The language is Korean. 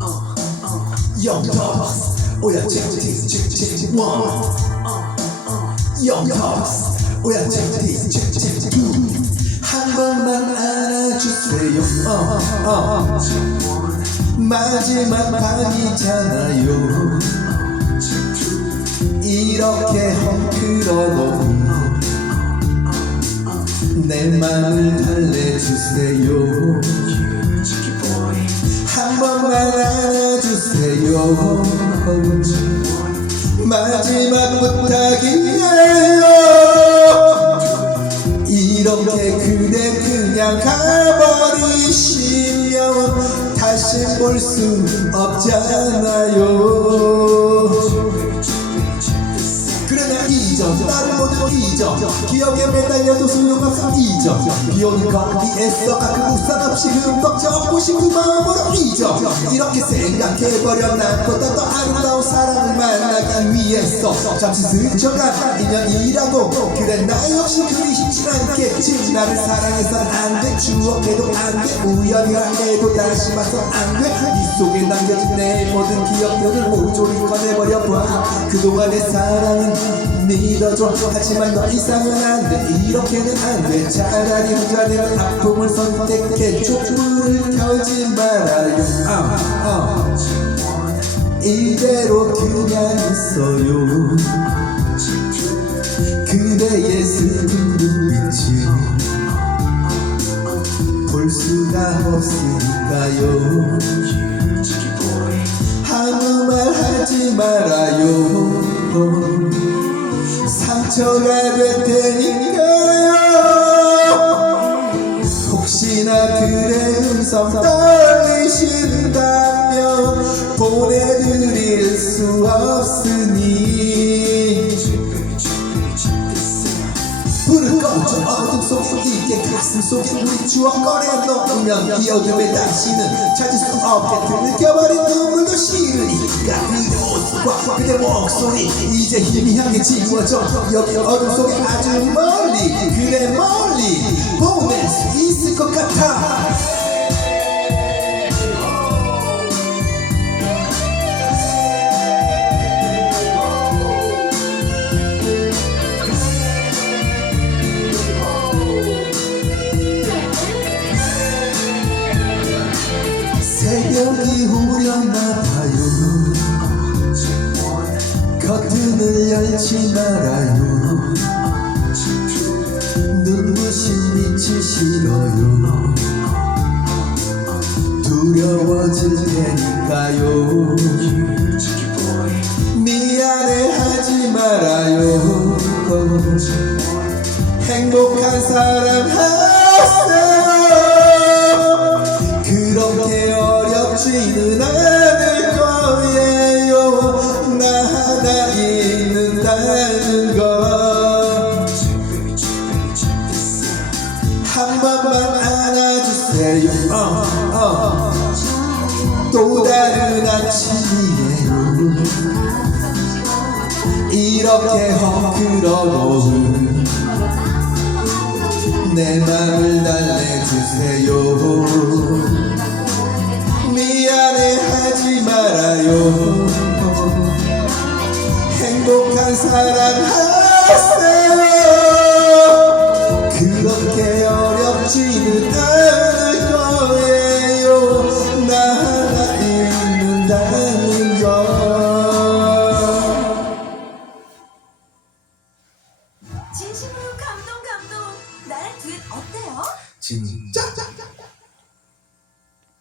Young Dogs 오야 칙칙 칙칙 원 Young Dogs 오야 칙칙 칙칙 두한 번만 안아주세요 어, 어. 마지막 밤이잖아요 이렇게 헝클어 놓은 내 맘을 달래주세요 한 안아주세요. 마지막 부탁이에요. 이렇게 그대 그냥 가버리시면 다시 볼 수 없잖아요 잊어 기억에 매달려도 소용없어 잊어 비오는 거리에서 가끔 우산 없이 흠뻑 젖고 싶은 마음으로 잊어 이렇게 생각해버려 나보다 더 아름다운 사람을 만 위해서 잠시 스쳐간 인연이라고 그래 나 역시 그리 쉽진 않겠지. 나를 사랑해선 안돼 추억해도 안돼 우연이라 해도 다시 봐서 안돼 이 속에 남겨진 내 모든 기억들을 모조리 꺼내버려 봐. 그동안의 사랑은 믿어줘. 하지만 더 이상은 안돼. 이렇게는 안돼. 차라리 혼자되는 아픔을 선택해. 촛불을 켜지 말아요. 아, 아. 이대로 그냥 있어요. 그대의 슬픈 눈빛을 볼 수가 없으니까요. 아무 말 하지 말아요. 상처가 될 테니까요. 혹시나 그대 음성 떨리신다면 보내드릴 수 없으니. 불을 꺼져 어둠 속에 있게 가슴 속에 우리 추억 꺼내 놓으면 이 어둠에 다시는 찾을 수 없게 들켜버린 눈물도 싫으니까. 그대 옷과 그대 목소리 이제 희미하게 지워져. 여기 어둠 속에 아주 멀리 그대 멀리 보낼 수 있을 오려나 봐요. 커튼을 열지 말아요. 눈부신 빛이 싫어요. 두려워질 테니까요 나 하나 있는다는 거한 번만 안아주세요. 어, 어. 또 다른 아침이에요 이렇게 헝클어 놓은 내 맘을 달래주세요 사랑 하세요. 그렇게 어렵지는 않을 거예요. 나 하나 있는다는 거. 진심으로 감동 감동. 나의 듀엣 어때요? 진짜